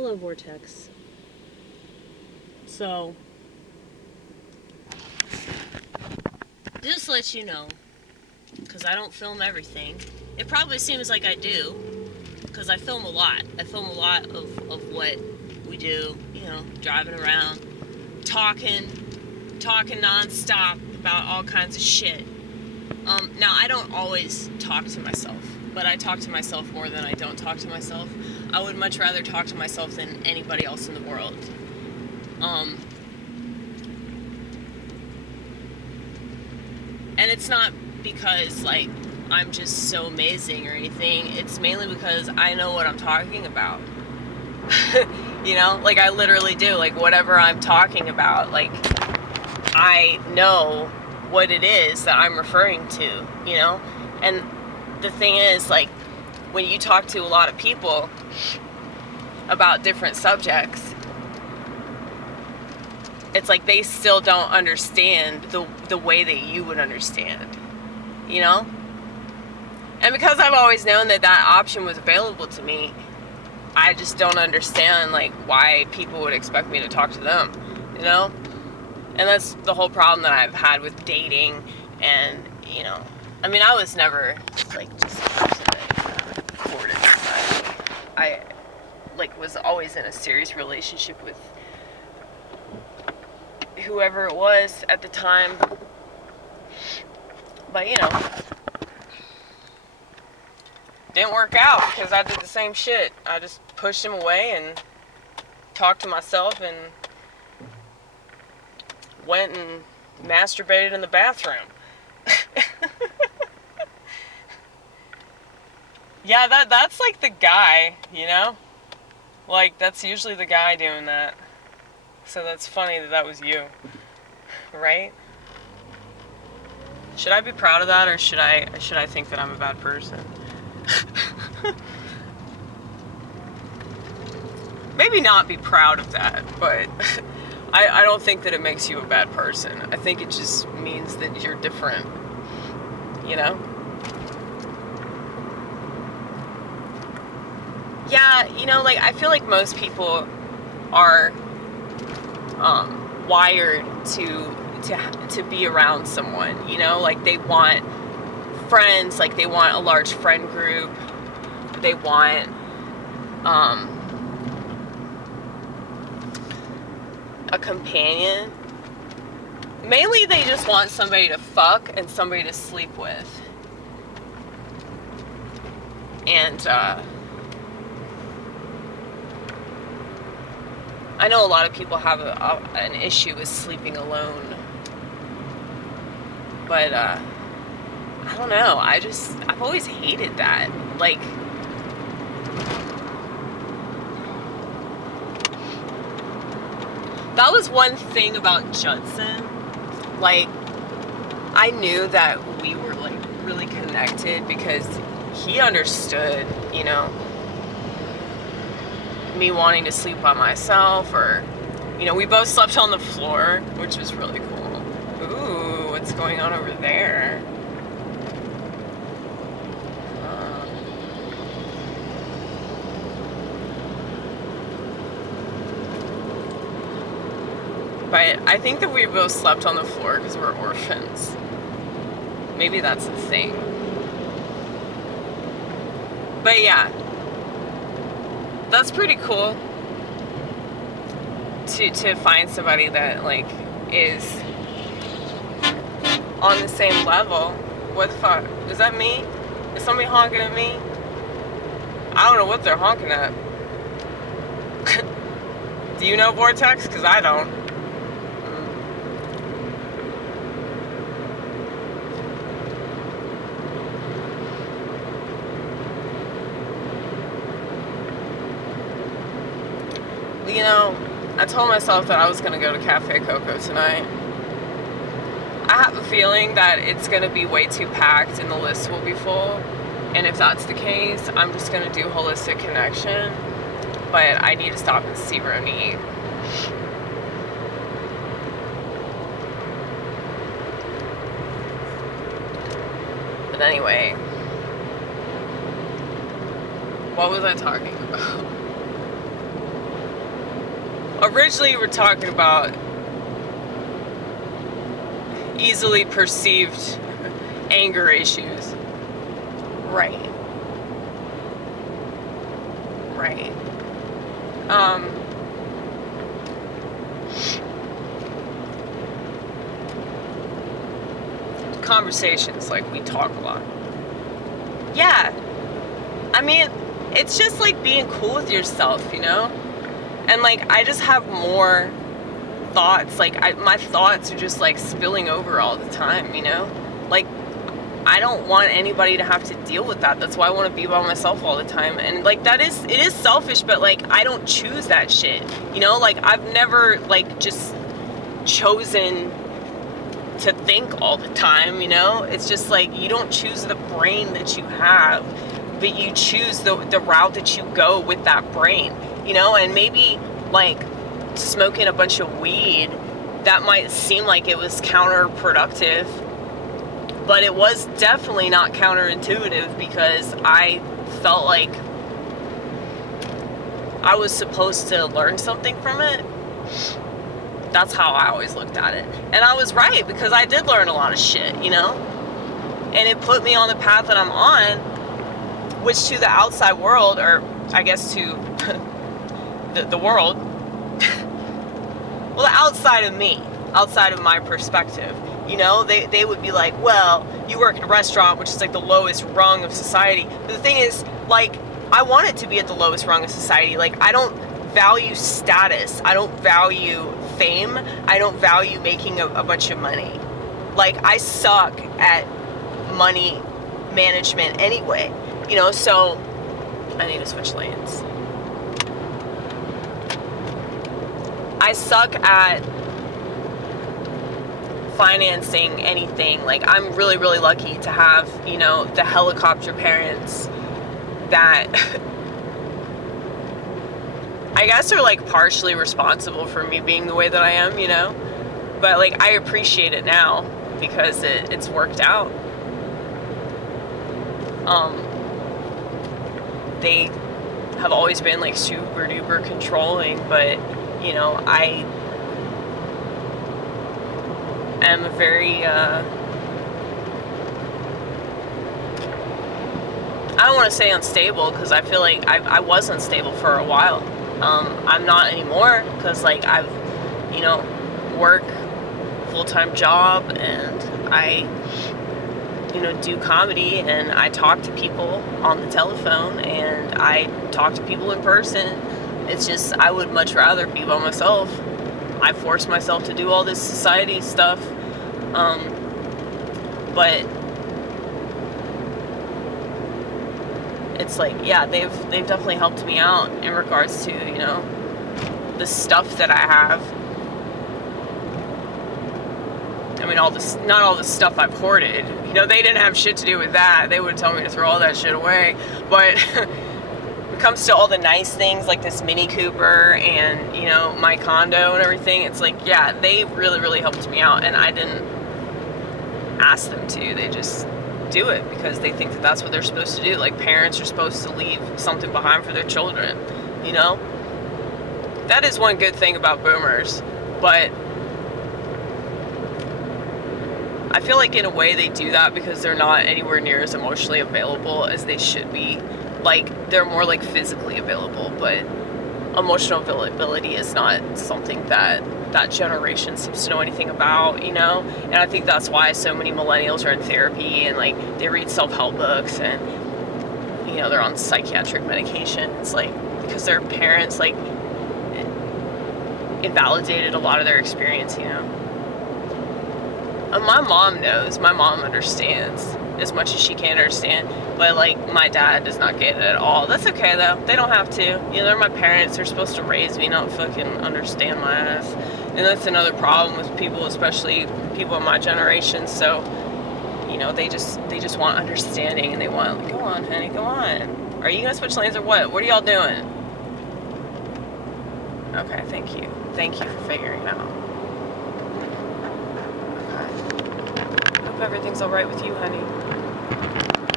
Hello, Vortex. So, just to let you know, because I don't film everything. It probably seems like I do, because I film a lot. I film a lot of what we do, driving around, talking nonstop about all kinds of shit. Now, I don't always talk to myself, but I talk to myself more than I don't talk to myself. I would much rather talk to myself than anybody else in the world. And it's not because, I'm just so amazing or anything. It's mainly because I know what I'm talking about. I literally do. Whatever I'm talking about, I know what it is that I'm referring to, And the thing is, when you talk to a lot of people about different subjects, it's like they still don't understand the way that you would understand, And because I've always known that option was available to me, I just don't understand, why people would expect me to talk to them, And that's the whole problem that I've had with dating, and, I was never, just a person that courted somebody. I, was always in a serious relationship with whoever it was at the time. But, didn't work out because I did the same shit. I just pushed him away and talked to myself and went and masturbated in the bathroom. Yeah, that's the guy, that's usually the guy doing that. So that's funny that was you, right? Should I be proud of that, or should I think that I'm a bad person? Maybe not be proud of that, but I don't think that it makes you a bad person. I think it just means that you're different, Yeah, I feel like most people are wired to be around someone, they want friends, they want a large friend group, they want a companion. Mainly they just want somebody to fuck and somebody to sleep with. And I know a lot of people have an issue with sleeping alone. But, I don't know. I've always hated that. That was one thing about Judson. I knew that we were, really connected because he understood, me wanting to sleep by myself, or we both slept on the floor, which was really cool. Ooh, what's going on over there? But I think that we both slept on the floor because we're orphans. Maybe that's the thing. But yeah, that's pretty cool to find somebody that is on the same level. What the fuck? Is that me? Is somebody honking at me? I don't know what they're honking at. Do you know, Vortex? Because I don't. I told myself that I was going to go to Cafe Coco tonight. I have a feeling that it's going to be way too packed and the list will be full. And if that's the case, I'm just going to do Holistic Connection. But I need to stop and see Roni. But anyway, what was I talking about? originally we're talking about easily perceived anger issues. Right. Right. Conversations, like, we talk a lot. Yeah. I mean, it's just like being cool with yourself, you know? And like, I just have more thoughts. Like, my thoughts are just like spilling over all the time, you know? Like, I don't want anybody to have to deal with that. That's why I want to be by myself all the time. And like, it is selfish, but like, I don't choose that shit, you know? Like, I've never like just chosen to think all the time, you know? It's just like, you don't choose the brain that you have, but you choose the route that you go with that brain, you know? And maybe like smoking a bunch of weed, that might seem like it was counterproductive, but it was definitely not counterintuitive, because I felt like I was supposed to learn something from it. That's how I always looked at it. And I was right, because I did learn a lot of shit, you know? And it put me on the path that I'm on, which to the outside world, or I guess to the world, well, the outside of me, outside of my perspective, you know, they would be like, well, you work at a restaurant, which is like the lowest rung of society. But the thing is, like, I want it to be at the lowest rung of society. Like, I don't value status. I don't value fame. I don't value making a bunch of money. Like, I suck at money management anyway, you know? So I need to switch lanes. I suck at financing anything. Like, I'm really, really lucky to have, you know, the helicopter parents that I guess are like partially responsible for me being the way that I am, you know? But like, I appreciate it now because it's worked out. They have always been like super duper controlling, but you know, I am a very I don't want to say unstable, because I feel like I was unstable for a while. I'm not anymore, because like I've, you know, work, full-time job, and I, you know, do comedy, and I talk to people on the telephone, and I talk to people in person. It's just, I would much rather be by myself. I force myself to do all this society stuff, but it's like, yeah, they've definitely helped me out in regards to, you know, the stuff that I have. I mean, not all the stuff I've hoarded. You know, they didn't have shit to do with that. They would tell me to throw all that shit away. But when it comes to all the nice things, like this Mini Cooper and, you know, my condo and everything, it's like, yeah, they really, really helped me out. And I didn't ask them to. They just do it because they think that that's what they're supposed to do. Like, parents are supposed to leave something behind for their children, you know? That is one good thing about boomers, but I feel like in a way they do that because they're not anywhere near as emotionally available as they should be. Like, they're more like physically available, but emotional availability is not something that generation seems to know anything about, you know? And I think that's why so many millennials are in therapy, and like they read self-help books, and you know, they're on psychiatric medication. It's like because their parents like invalidated a lot of their experience, you know? And my mom knows, my mom understands as much as she can understand, but like my dad does not get it at all. That's okay though, they don't have to. You know, they're my parents, they're supposed to raise me, not fucking understand my ass. And that's another problem with people, especially people in my generation. So, you know, they just want understanding, and they want, like, go on, honey, go on. Are you gonna switch lanes or what? What are y'all doing? Okay, thank you. Thank you for figuring it out. Okay. Hope everything's alright with you, honey.